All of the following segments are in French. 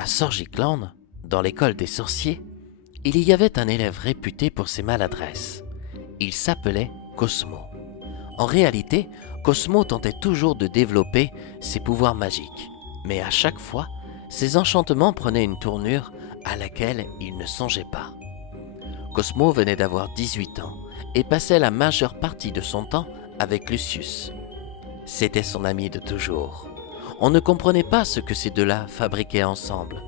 À Sorgicland, dans l'école des sorciers, il y avait un élève réputé pour ses maladresses. Il s'appelait Cosmo. En réalité, Cosmo tentait toujours de développer ses pouvoirs magiques, mais à chaque fois, ses enchantements prenaient une tournure à laquelle il ne songeait pas. Cosmo venait d'avoir 18 ans et passait la majeure partie de son temps avec Lucius. C'était son ami de toujours. On ne comprenait pas ce que ces deux-là fabriquaient ensemble.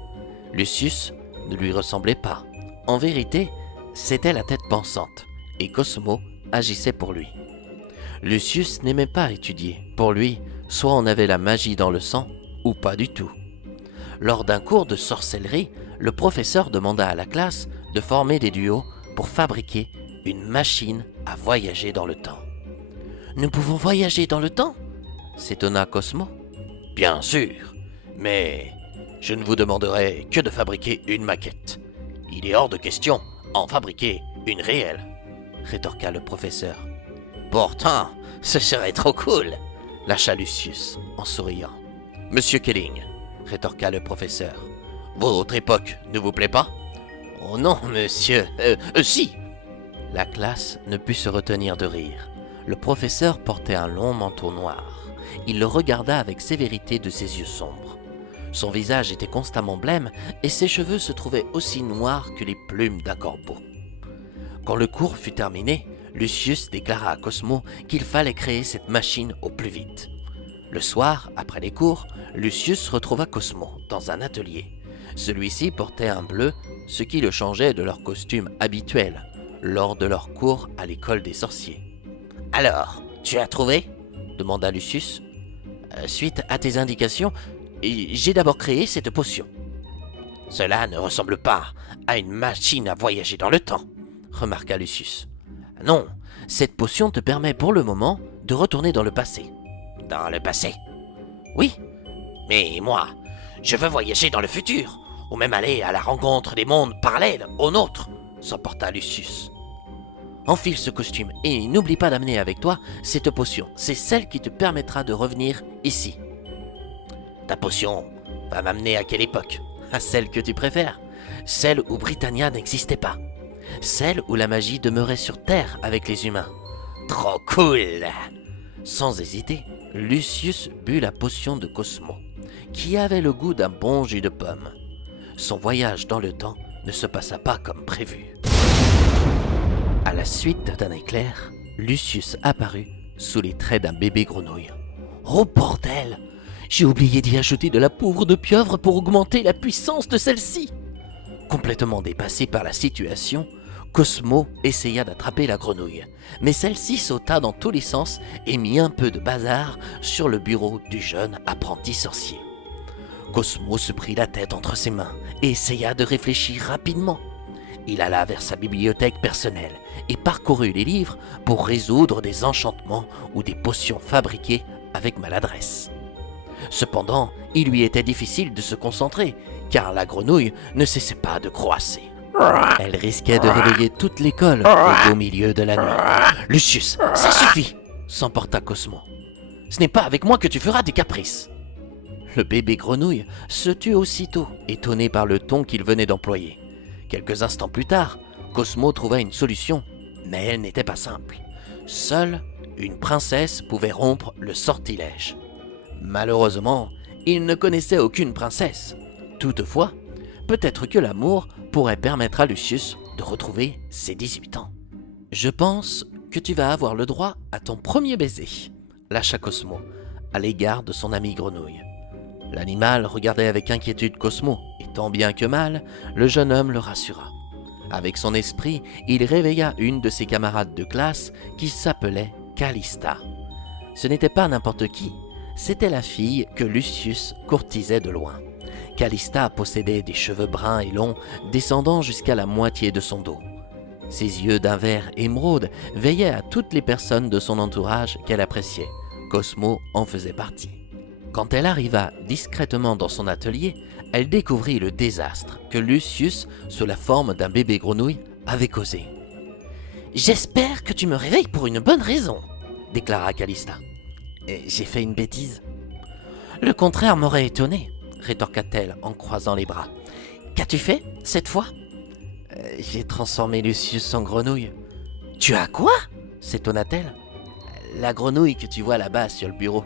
Lucius ne lui ressemblait pas. En vérité, c'était la tête pensante, et Cosmo agissait pour lui. Lucius n'aimait pas étudier. Pour lui, soit on avait la magie dans le sang, ou pas du tout. Lors d'un cours de sorcellerie, le professeur demanda à la classe de former des duos pour fabriquer une machine à voyager dans le temps. « Nous pouvons voyager dans le temps ?» s'étonna Cosmo. « Bien sûr, mais je ne vous demanderai que de fabriquer une maquette. Il est hors de question en fabriquer une réelle, » rétorqua le professeur. « Pourtant, ce serait trop cool, » lâcha Lucius en souriant. « Monsieur Kelling, » rétorqua le professeur, « votre époque ne vous plaît pas ?»« Oh non, monsieur, si !» La classe ne put se retenir de rire. Le professeur portait un long manteau noir. Il le regarda avec sévérité de ses yeux sombres. Son visage était constamment blême et ses cheveux se trouvaient aussi noirs que les plumes d'un corbeau. Quand le cours fut terminé, Lucius déclara à Cosmo qu'il fallait créer cette machine au plus vite. Le soir, après les cours, Lucius retrouva Cosmo dans un atelier. Celui-ci portait un bleu, ce qui le changeait de leur costume habituel lors de leur cours à l'école des sorciers. « Alors, tu as trouvé ?» demanda Lucius. Suite à tes indications, j'ai d'abord créé cette potion. »« Cela ne ressemble pas à une machine à voyager dans le temps, » remarqua Lucius. « Non, cette potion te permet pour le moment de retourner dans le passé. »« Dans le passé ?»« Oui, mais moi, je veux voyager dans le futur, ou même aller à la rencontre des mondes parallèles aux nôtres, » s'emporta Lucius. « Enfile ce costume et n'oublie pas d'amener avec toi cette potion. C'est celle qui te permettra de revenir ici. »« Ta potion va m'amener à quelle époque ? À celle que tu préfères ? Celle où Britannia n'existait pas. Celle où la magie demeurait sur Terre avec les humains. Trop cool !» Sans hésiter, Lucius but la potion de Cosmo, qui avait le goût d'un bon jus de pomme. Son voyage dans le temps ne se passa pas comme prévu. À la suite d'un éclair, Lucius apparut sous les traits d'un bébé grenouille. « Oh bordel ! J'ai oublié d'y ajouter de la poudre de pieuvre pour augmenter la puissance de celle-ci !» Complètement dépassé par la situation, Cosmo essaya d'attraper la grenouille, mais celle-ci sauta dans tous les sens et mit un peu de bazar sur le bureau du jeune apprenti sorcier. Cosmo se prit la tête entre ses mains et essaya de réfléchir rapidement. Il alla vers sa bibliothèque personnelle et parcourut les livres pour résoudre des enchantements ou des potions fabriquées avec maladresse. Cependant, il lui était difficile de se concentrer, car la grenouille ne cessait pas de croasser. Elle risquait de réveiller toute l'école au beau milieu de la nuit. « Lucius, ça suffit !» s'emporta Cosmo. « Ce n'est pas avec moi que tu feras des caprices !» Le bébé grenouille se tut aussitôt, étonné par le ton qu'il venait d'employer. Quelques instants plus tard, Cosmo trouva une solution, mais elle n'était pas simple. Seule une princesse pouvait rompre le sortilège. Malheureusement, il ne connaissait aucune princesse. Toutefois, peut-être que l'amour pourrait permettre à Lucius de retrouver ses 18 ans. « Je pense que tu vas avoir le droit à ton premier baiser », lâcha Cosmo à l'égard de son ami grenouille. L'animal regardait avec inquiétude Cosmo, et tant bien que mal, le jeune homme le rassura. Avec son esprit, il réveilla une de ses camarades de classe qui s'appelait Calista. Ce n'était pas n'importe qui, c'était la fille que Lucius courtisait de loin. Calista possédait des cheveux bruns et longs descendant jusqu'à la moitié de son dos. Ses yeux d'un vert émeraude veillaient à toutes les personnes de son entourage qu'elle appréciait. Cosmo en faisait partie. Quand elle arriva discrètement dans son atelier, elle découvrit le désastre que Lucius, sous la forme d'un bébé grenouille, avait causé. « J'espère que tu me réveilles pour une bonne raison, » déclara Calista. « J'ai fait une bêtise. » « Le contraire m'aurait étonné. rétorqua-t-elle en croisant les bras. Qu'as-tu fait, cette fois ? J'ai transformé Lucius en grenouille. Tu as quoi ? S'étonna-t-elle. La grenouille que tu vois là-bas sur le bureau.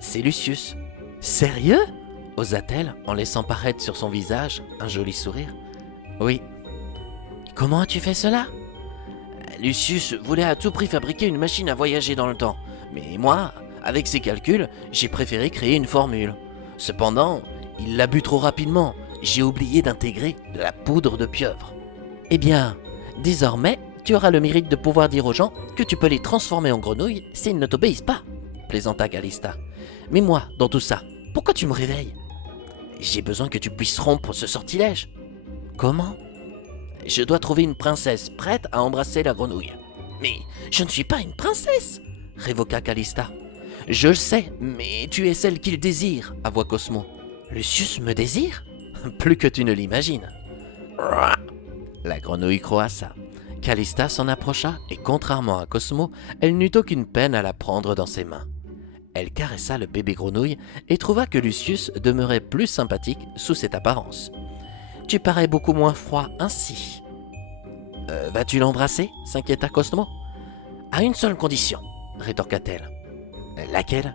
C'est Lucius. Sérieux ? Osa-t-elle en laissant paraître sur son visage un joli sourire. Oui. Comment as-tu fait cela ? Lucius voulait à tout prix fabriquer une machine à voyager dans le temps. Mais moi, avec ses calculs, j'ai préféré créer une formule. Cependant, il l'a bu trop rapidement. J'ai oublié d'intégrer de la poudre de pieuvre. Eh bien, désormais, tu auras le mérite de pouvoir dire aux gens que tu peux les transformer en grenouilles s'ils ne t'obéissent pas, plaisanta Calista. Mais moi, dans tout ça, pourquoi tu me réveilles ? J'ai besoin que tu puisses rompre ce sortilège. Comment ? Je dois trouver une princesse prête à embrasser la grenouille. Mais je ne suis pas une princesse, révoqua Calista. Je le sais, mais tu es celle qu'il désire, avoua Cosmo. Lucius me désire ? Plus que tu ne l'imagines. La grenouille croassa. Calista s'en approcha et contrairement à Cosmo, elle n'eut aucune peine à la prendre dans ses mains. Elle caressa le bébé grenouille et trouva que Lucius demeurait plus sympathique sous cette apparence. « Tu parais beaucoup moins froid ainsi. »« Vas-tu l'embrasser » s'inquiéta Cosmo. « À une seule condition, » rétorqua-t-elle. « Laquelle ?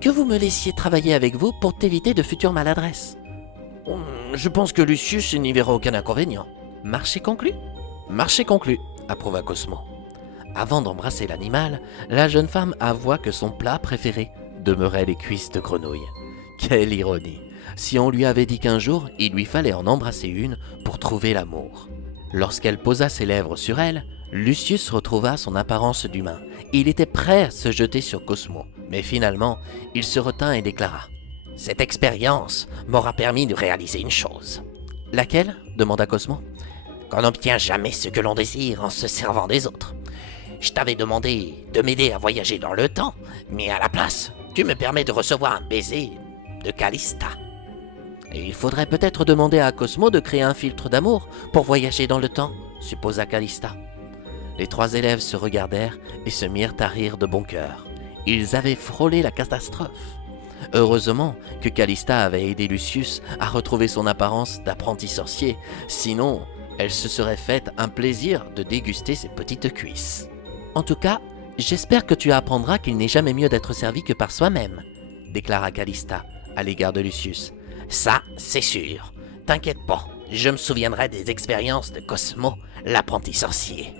Que vous me laissiez travailler avec vous pour t'éviter de futures maladresses. »« Je pense que Lucius n'y verra aucun inconvénient. »« Marché conclu ?»« Marché conclu » approuva Cosmo. Avant d'embrasser l'animal, la jeune femme avoua que son plat préféré demeurait les cuisses de grenouille. Quelle ironie! Si on lui avait dit qu'un jour, il lui fallait en embrasser une pour trouver l'amour. Lorsqu'elle posa ses lèvres sur elle, Lucius retrouva son apparence d'humain. Il était prêt à se jeter sur Cosmo, mais finalement, il se retint et déclara « Cette expérience m'aura permis de réaliser une chose. »« Laquelle ?» demanda Cosmo. « Qu'on n'obtient jamais ce que l'on désire en se servant des autres. Je t'avais demandé de m'aider à voyager dans le temps, mais à la place, tu me permets de recevoir un baiser de Calista. Et il faudrait peut-être demander à Cosmo de créer un filtre d'amour pour voyager dans le temps, supposa Calista. Les trois élèves se regardèrent et se mirent à rire de bon cœur. Ils avaient frôlé la catastrophe. Heureusement que Calista avait aidé Lucius à retrouver son apparence d'apprenti sorcier, sinon elle se serait faite un plaisir de déguster ses petites cuisses. En tout cas, j'espère que tu apprendras qu'il n'est jamais mieux d'être servi que par soi-même, déclara Calista à l'égard de Lucius. Ça, c'est sûr. T'inquiète pas, je me souviendrai des expériences de Cosmo, l'apprenti sorcier.